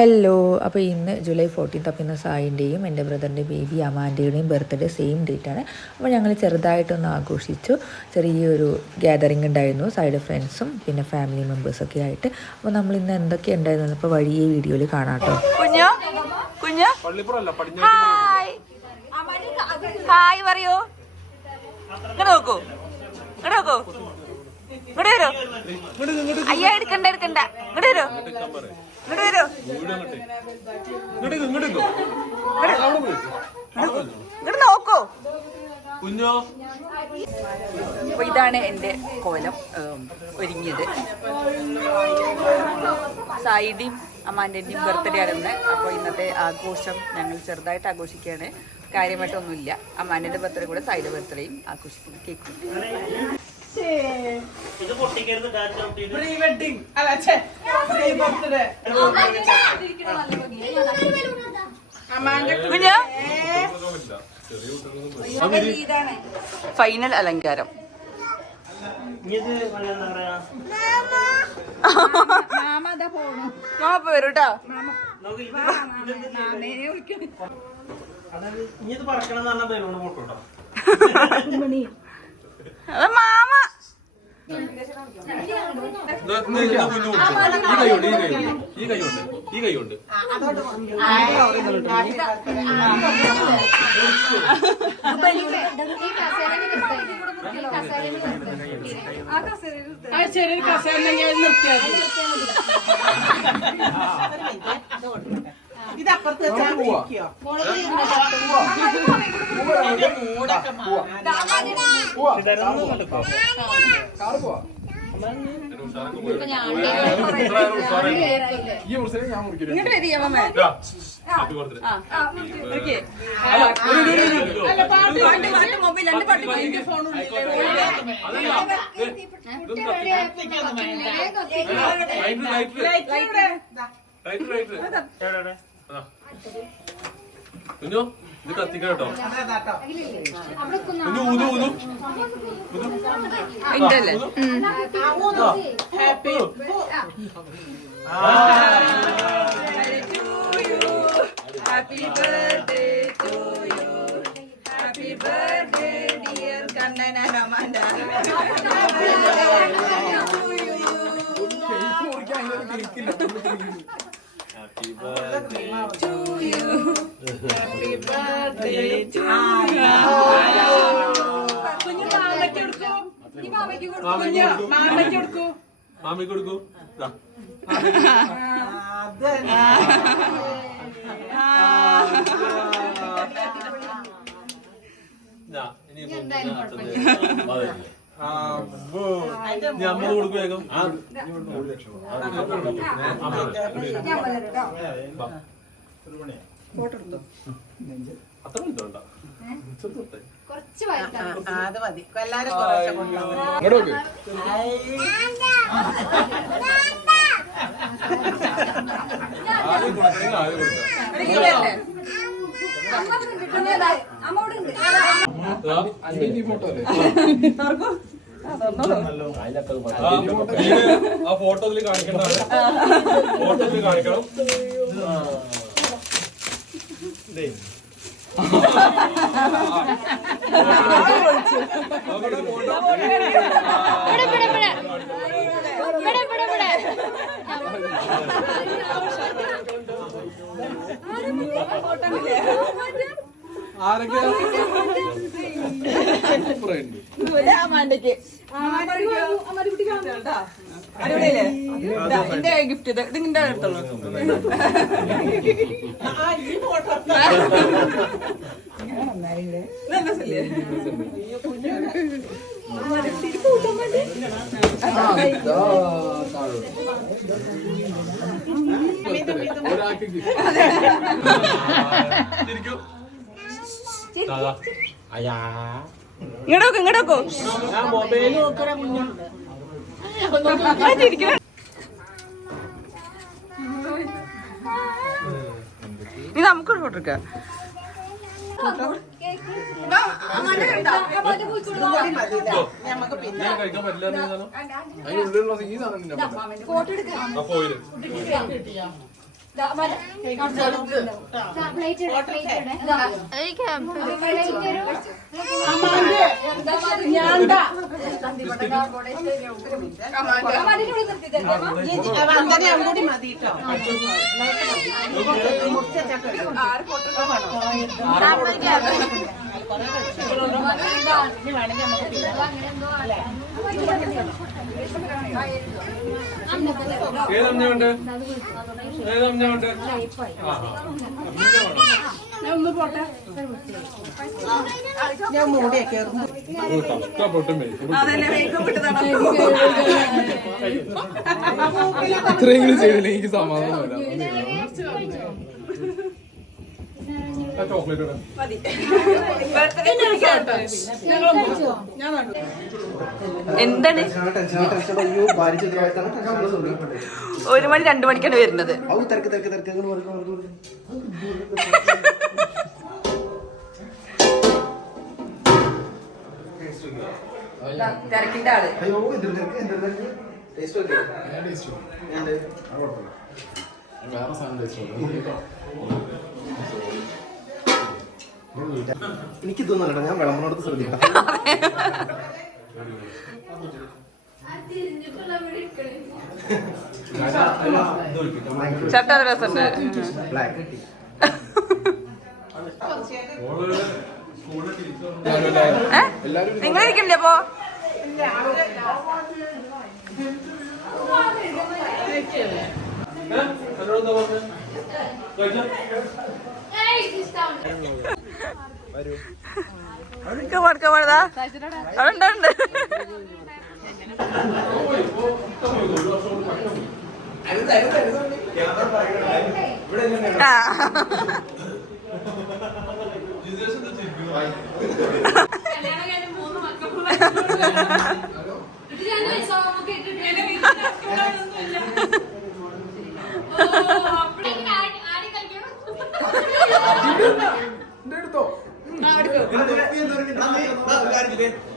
Hello. അപ്പോൾ ഇന്ന് July 14th. അപ്പോൾ ഇന്ന് സായിൻ്റെയും എൻ്റെ ബ്രദറിൻ്റെ ബേബി അമാൻ്റെയും ബർത്ത്ഡേ സെയിം ഡേറ്റാണ്. അപ്പോൾ ഞങ്ങൾ ചെറുതായിട്ടൊന്ന് ആഘോഷിച്ചു. ചെറിയൊരു ഗ്യാതറിങ് ഉണ്ടായിരുന്നു, സൈഡ് ഫ്രണ്ട്സും പിന്നെ ഫാമിലി മെമ്പേഴ്സൊക്കെ ആയിട്ട്. അപ്പോൾ നമ്മൾ ഇന്ന് എന്തൊക്കെ ഉണ്ടായിരുന്നു ഇപ്പോൾ വഴിയെ വീഡിയോയിൽ കാണാം കേട്ടോ. ഹായ് പറയൂ. നോക്കൂ നോക്കൂ ഇങ്ങോട്ട് വരൂ. അയ്യ എടുക്കണ്ട എടുക്കണ്ട ഇങ്ങോട്ട് വരൂ ഇങ്ങോട്ട് വരൂ ഇങ്ങോട്ട് നോക്കൂ. അപ്പൊ ഇതാണ് എന്റെ കോലം ഒരുങ്ങിയത്. സായിയുടെയും അമ്മാൻ്റെയും ബർത്ത്ഡേ ആണെന്ന്. അപ്പോൾ ഇന്നത്തെ ആഘോഷം ഞങ്ങൾ ചെറുതായിട്ട് ആഘോഷിക്കുകയാണ്, കാര്യമായിട്ടൊന്നുമില്ല. അമ്മാൻ്റെ ബർത്ത്ഡേ കൂടെ സായിയുടെ ബർത്ത്ഡേയും ആഘോഷിക്കുന്നു. കേക്ക് ഫൈനൽ അലങ്കാരം. മാപ്പ വരൂട്ടോ. മാമ ഈ കൈയുണ്ട് ചെറിയൊരു കസേരയിൽ നിർത്തിയാൽ ഇതപ്പുറത്ത് കുഞ്ഞോ ഇത് കത്തിക്കാം കേട്ടോ. കുഞ്ഞു ഊതു ഊതു ഉണ്ടല്ലേ. Happy happy birthday to you. Happy birthday dear Kannan and Amanda. Happy birthday to you. Happy birthday to you. കുഞ്ഞു മാമയ്ക്ക് കൊടുക്കൂ. മാമയ്ക്ക് കൊടുക്കൂ. മാമിക്ക് കൊടുക്കൂ. അമ്മ കൊടുക്കും വേഗം. അത്ര മിനിറ്റ് അത് മതി. എല്ലാരും ആ ഫോട്ടോയിൽ കാണിക്കേണ്ടതാണ്. ഫോട്ടോയിൽ കാണിക്കണം. എന്റെ ഗിഫ്റ്റ് ഇത് നിന്റെ അടുത്തുള്ളൂ. ഇങ്ങോട്ടോക്കോ ഇത് നമുക്കൊരു ഫോട്ടോ എടുക്കാം. കഴിക്കാൻ പറ്റില്ല. അതിനുള്ളിലുള്ള ഈ സാധനം അങ്ങനെ അങ്ങോട്ട് മതി കേട്ടോ. ഏതമ്മ വേണ്ടേ? ഏതമ്മ വേണ്ടേ? ഒന്ന് പോട്ടെ. ഞാൻ മൂടിയൊക്കെ കഷ്ടപ്പെട്ട് മേടിച്ചു. അതല്ലേ മേക്കപ്പ് ഇട്ടതാണോ? ഇത്രയെങ്കിലും ചെയ്തില്ല എനിക്ക് സമാധാനം വരാം. ചോക്ലേറ്റ് മതി. ബർത്ത്ഡേ എന്താണ്? 1 മണി 2 മണിക്കാണ് വരുന്നത്. തിരക്കിന്റെ ആള്. എനിക്ക് തോന്നുന്നില്ല, ഞാൻ വിളമ്പനോടത്ത് ശ്രദ്ധിക്കാം. ഷർട്ട് രസമുണ്ട്. നിങ്ങൾ ഇരിക്കില്ലേ അപ്പൊ? കമാടാ അവിടെ ഉണ്ട്.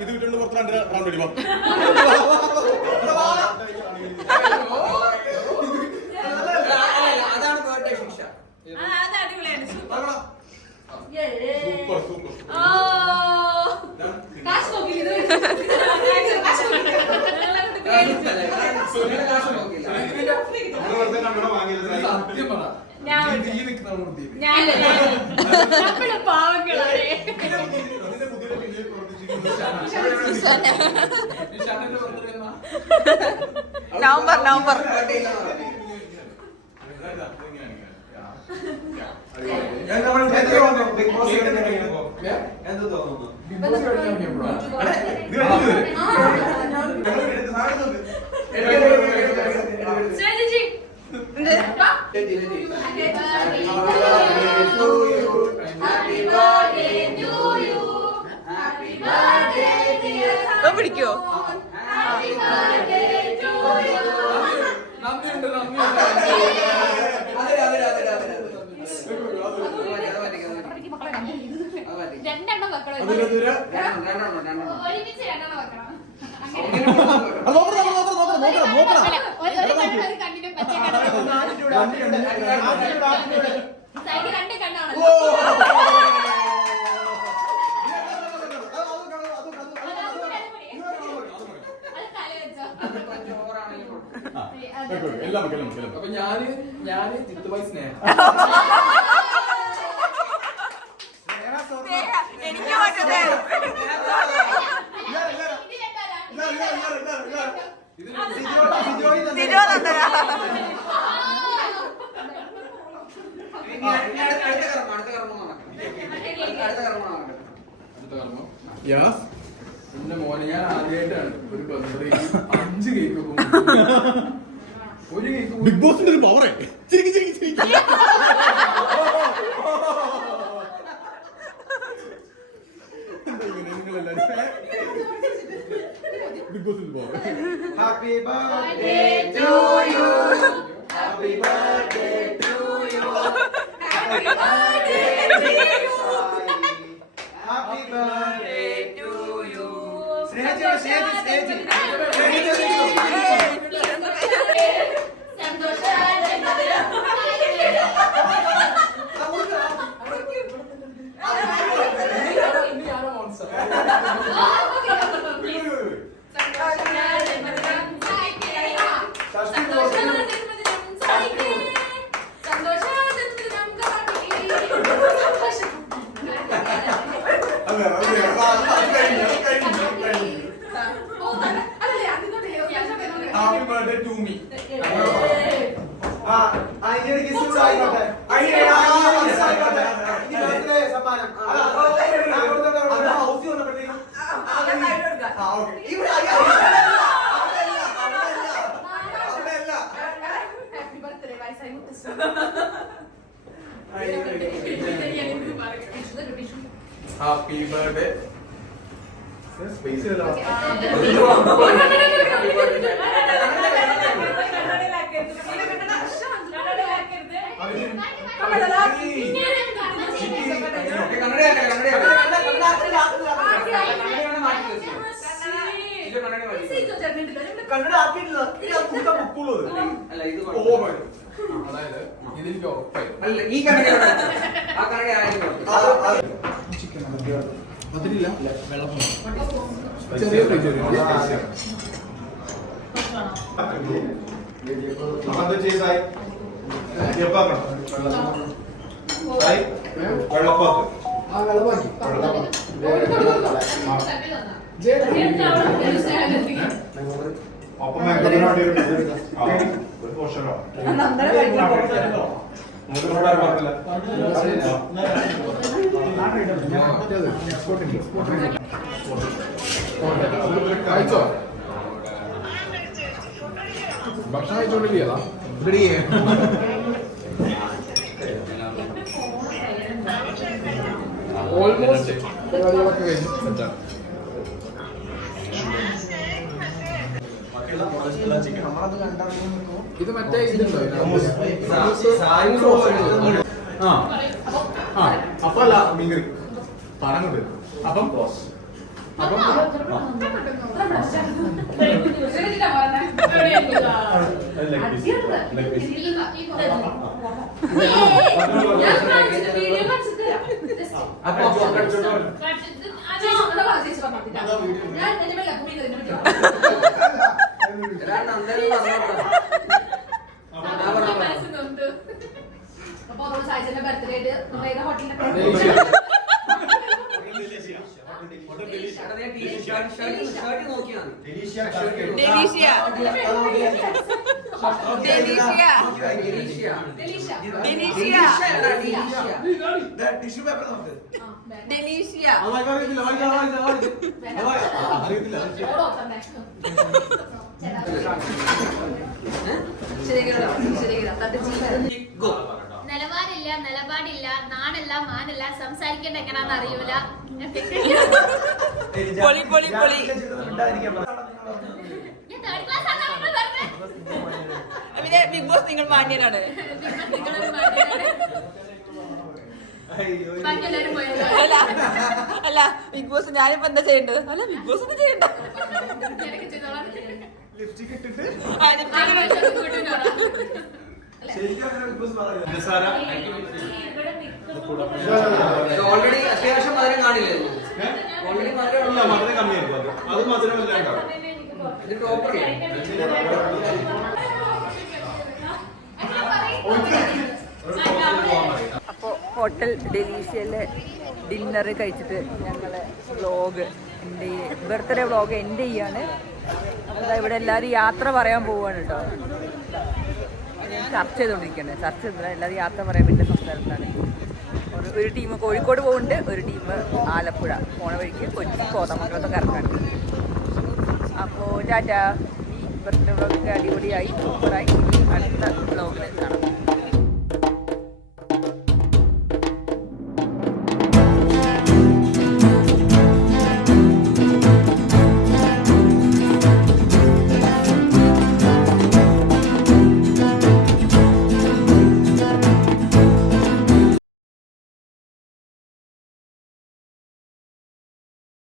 ഇത് വിട്ടുകൊണ്ട് പുറത്ത് 2 റൗണ്ട് അടിവാ. അതാണ് ബർത്ത്ഡേ ശിക്ഷ. Super super. സത്യം പറ, ഈ നിൽക്കുന്ന നവംബർ എന്ത് തോന്നുന്നു? പിടിക്കോ? രണ്ടെണ്ണം വെക്കണം. ഒരുമിച്ച് 2 വെക്കണം. ഒരു കണ്ണിനും പച്ച സൈഡ് 2 കണ്ണാണ്. അപ്പൊ ഞാന് ചിത്തുമായി സ്നേഹം. എനിക്ക് പറ്റുന്നേ എന്റെ മോനെ ഞാൻ ആദ്യമായിട്ടാണ് ഒരു ബർത്ത്ഡേ 5 കേക്ക് ഒരു കേക്ക് ബിഗ് ബോസിന്റെ ഒരു പവറേ. ബിഗ് ബോസിന്റെ power. Happy birthday to you, happy birthday to you, happy birthday to you, happy birthday to you. സന്തോഷം happy birthday to me. Happy birthday space അതായത് ഇതെനിക്ക് ഉറപ്പായി ഈ കണ്ണട ആ കണ്ണട ആയിരുന്നു അതിലില്ല ചെറിയ കഴിച്ചോ ഭക്ഷണം കഴിച്ചോണ്ടിരിക്കതാ ഓൾമോസ്റ്റ് പരിപാടികളൊക്കെ കഴിഞ്ഞു സെറ്റാണ്. ഇത് മറ്റേ ഇതുണ്ടോ അപ്പൊ അല്ല മീൻകറി പറഞ്ഞത് അപ്പം നിലവാരില്ല, നിലപാടില്ല, നാടല്ല, മാനല്ല, സംസാരിക്കേണ്ട എങ്ങനെയാന്ന് അറിയൂല. പൊളി പൊളി പൊളി. ഞാൻ third class ആണെന്നാ നിങ്ങൾ പറഞ്ഞത്. പിന്നെ ബിഗ് ബോസ് നിങ്ങൾ മാന്യനാണ്. നിങ്ങളൊരു മാന്യനാണ്. ബാക്കി എല്ലാവരും പോയത്. അല്ല ബിഗ് ബോസ് ഞാനിപ്പോ എന്താ ചെയ്യേണ്ടത്? അല്ല ബിഗ് ബോസ് ഒന്നും ചെയ്യണ്ട. ഞാനൊക്കെ ചെയ്തോളാം. ലിപ്സ്റ്റിക് ഇട്ടിട്ട് ഓൾറെഡി അത്യാവശ്യം മധുരം കാണില്ലേ? ഓൾറെഡി മധുരം കമ്മിയായിരിക്കും അത് മധുരമല്ല ഇത് പ്രോപ്പർ അപ്പോൾ ഹോട്ടൽ ഡെലീഷ്യയിലെ ഡിന്നർ കഴിച്ചിട്ട് ഞങ്ങളെ വ്ളോഗ് എൻ്റെ ബർത്ത്ഡേ വ്ളോഗ് എൻ്റെ ചെയ്യാണ്. അപ്പോൾ ഇവിടെ എല്ലാവരും യാത്ര പറയാൻ പോവുകയാണ് കേട്ടോ. ചർച്ച ചെയ്തുകൊണ്ടിരിക്കുകയാണ്. ചർച്ച ചെയ്തില്ല, എല്ലാവരും യാത്ര പറയാൻ വേണ്ടി സംസ്ഥാനത്താണ്. ഒരു ടീം കോഴിക്കോട് പോകുന്നുണ്ട്, ഒരു ടീം ആലപ്പുഴ പോണ വഴിക്ക് കൊച്ചി കോതമംഗലത്തൊക്കെ ഇറക്കാനുണ്ട്. അപ്പോൾ ടാറ്റ. ഈ ബർത്ത്ഡേ വ്ളോഗൊക്കെ അടിപൊളിയായി സൂപ്പറായി. അടുത്ത വ്ളോഗിൽ കാണാം.